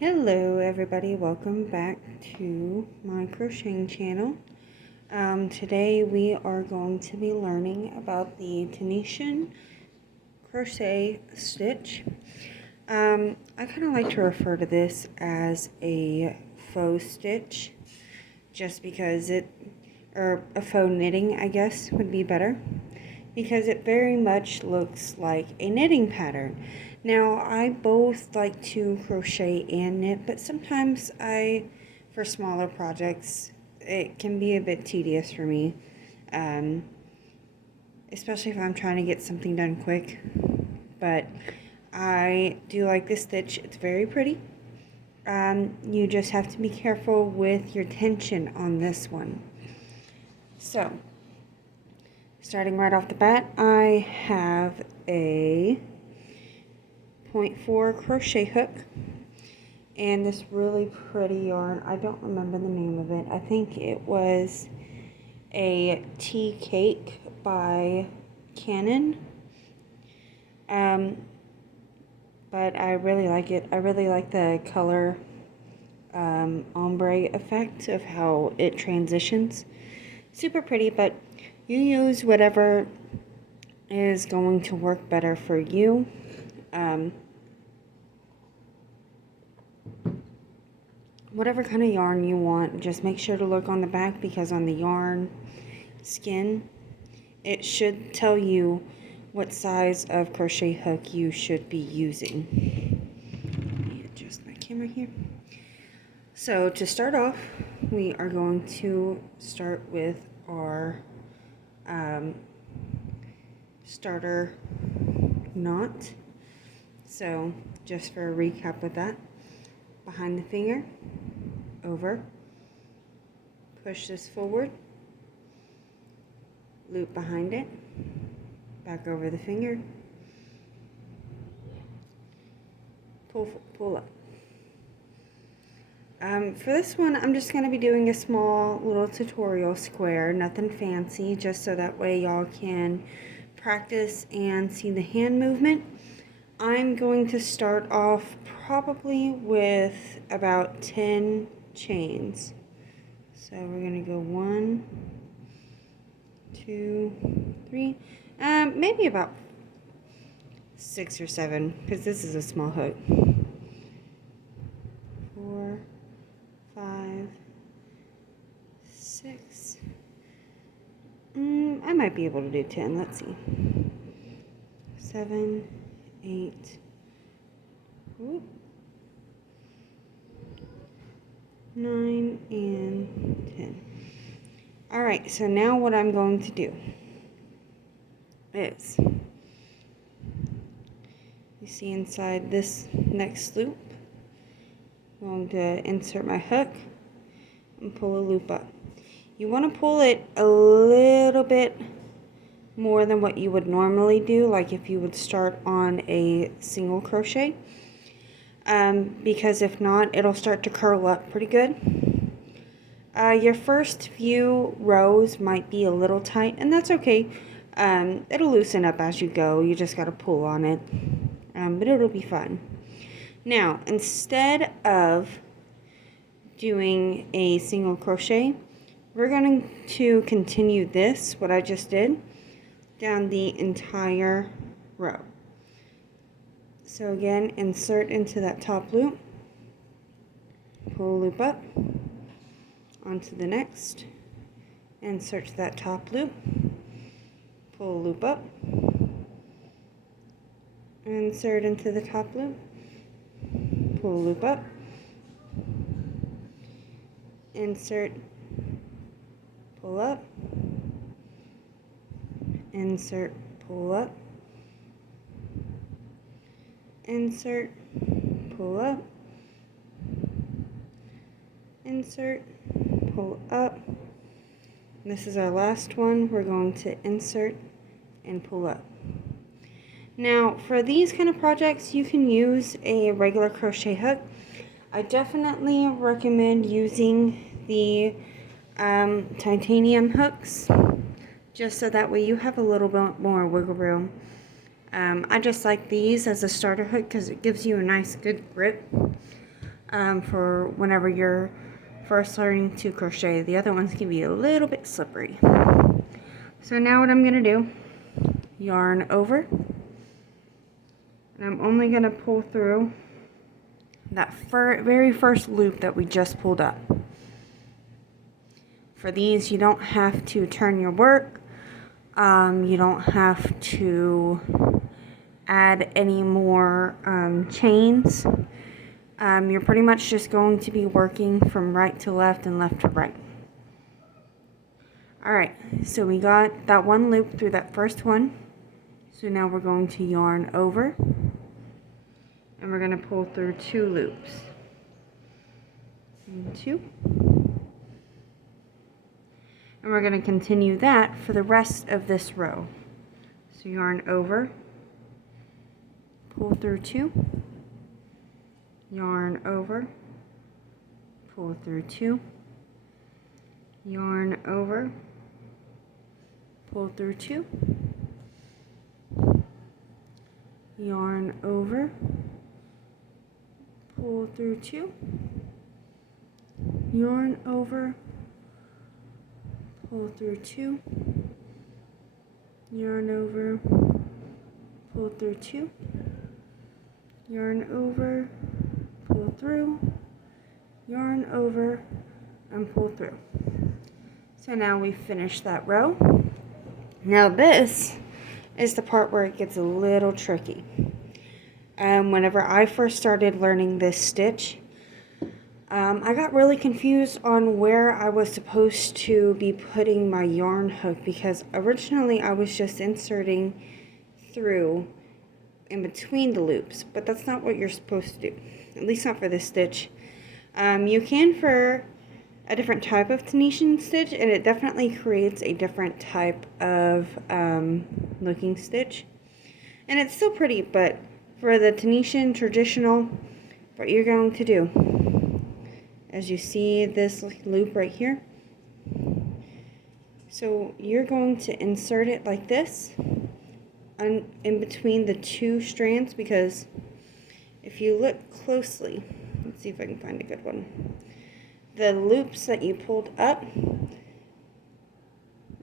Hello everybody, welcome back to my crocheting channel. Today we are going to be learning about the Tunisian crochet stitch. I kind of like to refer to this as a faux stitch just because or a faux knitting I guess would be better, because it very much looks like a knitting pattern. Now, I both like to crochet and knit, but sometimes for smaller projects, it can be a bit tedious for me, especially if I'm trying to get something done quick. But I do like this stitch. It's very pretty. You just have to be careful with your tension on this one. So, starting right off the bat, I have a 0.4 crochet hook and this really pretty yarn. I don't remember the name of it. I think it was a Tea Cake by Canon. But I really like it. I really like the color ombre effect of how it transitions. Super pretty, but you use whatever is going to work better for you. Whatever kind of yarn you want, just make sure to look on the back, because on the yarn skin it should tell you what size of crochet hook you should be using. Let me adjust my camera here. So to start off, we are going to start with our starter knot. So just for a recap with that, behind the finger, over, push this forward, loop behind it, back over the finger, pull up. For this one, I'm just going to be doing a small little tutorial square, nothing fancy, just so that way y'all can practice and see the hand movement. I'm going to start off probably with about 10 chains. So we're going to go 1, 2, 3, maybe about 6 or 7, because this is a small hook. 4, 5, 6. I might be able to do 10. Let's see. 7, 8. Ooh. 9 and 10. Alright, so now what I'm going to do is, you see inside this next loop, I'm going to insert my hook and pull a loop up. You want to pull it a little bit more than what you would normally do, like if you would start on a single crochet, because if not, it'll start to curl up pretty good. Your first few rows might be a little tight, and that's okay. It'll loosen up as you go. You just got to pull on it, but it'll be fun. Now, instead of doing a single crochet, we're going to continue this, what I just did, down the entire row. So again, insert into that top loop, pull a loop up, onto the next, insert to that top loop, pull a loop up, insert into the top loop, pull a loop up, insert, pull up, insert, pull up, insert, pull up, insert, pull up. This is our last one. We're going to insert and pull up. Now, for these kind of projects, you can use a regular crochet hook. I definitely recommend using the titanium hooks, just so that way you have a little bit more wiggle room. I just like these as a starter hook because it gives you a nice good grip. for whenever you're first learning to crochet. The other ones can be a little bit slippery. So now what I'm going to do, yarn over, and I'm only going to pull through that very first loop that we just pulled up. For these, you don't have to turn your work. You don't have to add any more chains. You're pretty much just going to be working from right to left and left to right. Alright, so we got that one loop through that first one. So now we're going to yarn over, and we're going to pull through 2 loops. And 2. And we're going to continue that for the rest of this row. So yarn over, pull through 2, yarn over, pull through 2, yarn over, pull through 2, yarn over, pull through 2, yarn over, pull through 2, yarn over, pull through 2, yarn over, pull through, yarn over, and pull through. So now we've finished that row. Now this is the part where it gets a little tricky. Whenever I first started learning this stitch, I got really confused on where I was supposed to be putting my yarn hook, because originally I was just inserting through in between the loops, but that's not what you're supposed to do, at least not for this stitch. You can for a different type of Tunisian stitch, and it definitely creates a different type of looking stitch, and it's still pretty. But for the Tunisian traditional, what you're going to do, as you see this loop right here, so you're going to insert it like this in between the 2 strands, because if you look closely, let's see if I can find a good one. The loops that you pulled up,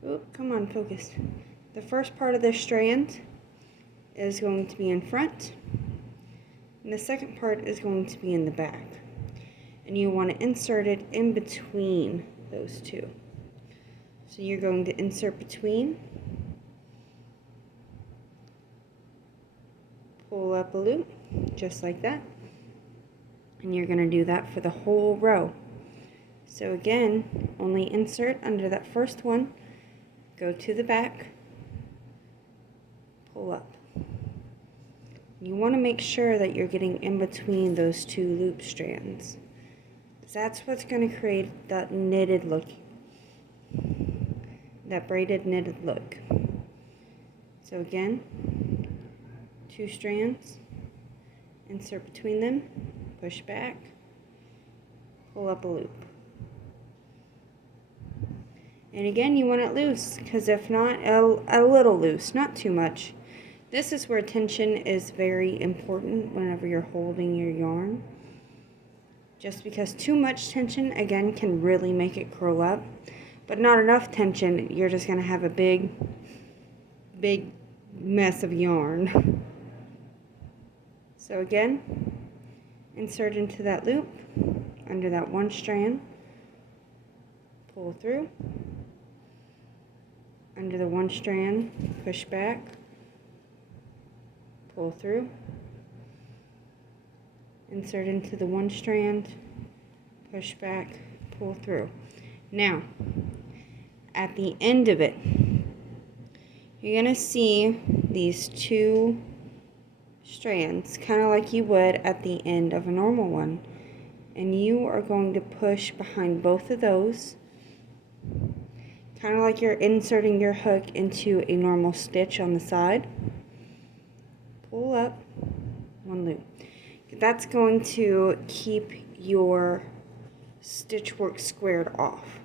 oh, come on, focus. The first part of this strand is going to be in front, and the second part is going to be in the back. And you want to insert it in between those 2. So you're going to insert between, pull up a loop, just like that. And you're going to do that for the whole row. So again, only insert under that first one, go to the back, pull up. You want to make sure that you're getting in between those 2 loop strands. That's what's going to create that knitted look, that braided knitted look. So again, 2 strands, insert between them, push back, pull up a loop. And again, you want it loose, because if not, a little loose, not too much. This is where tension is very important whenever you're holding your yarn. Just because too much tension, again, can really make it curl up. But not enough tension, you're just going to have a big mess of yarn. So again, insert into that loop, under that 1 strand, pull through, under the 1 strand, push back, pull through, insert into the 1 strand, push back, pull through. Now, at the end of it, you're going to see these 2 strands, kind of like you would at the end of a normal one. And you are going to push behind both of those, kind of like you're inserting your hook into a normal stitch on the side. Pull up 1 loop. That's going to keep your stitch work squared off.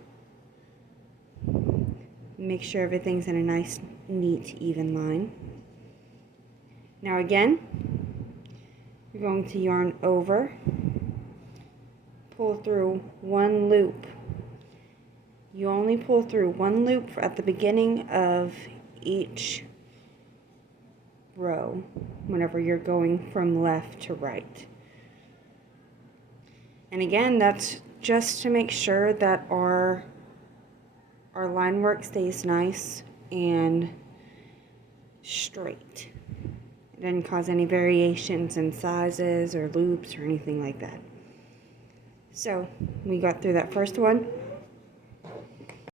Make sure everything's in a nice, neat, even line. Now again, you're going to yarn over, pull through one loop. You only pull through one loop at the beginning of each row whenever you're going from left to right. And again, that's just to make sure that our line work stays nice and straight. It doesn't cause any variations in sizes or loops or anything like that. So we got through that first one.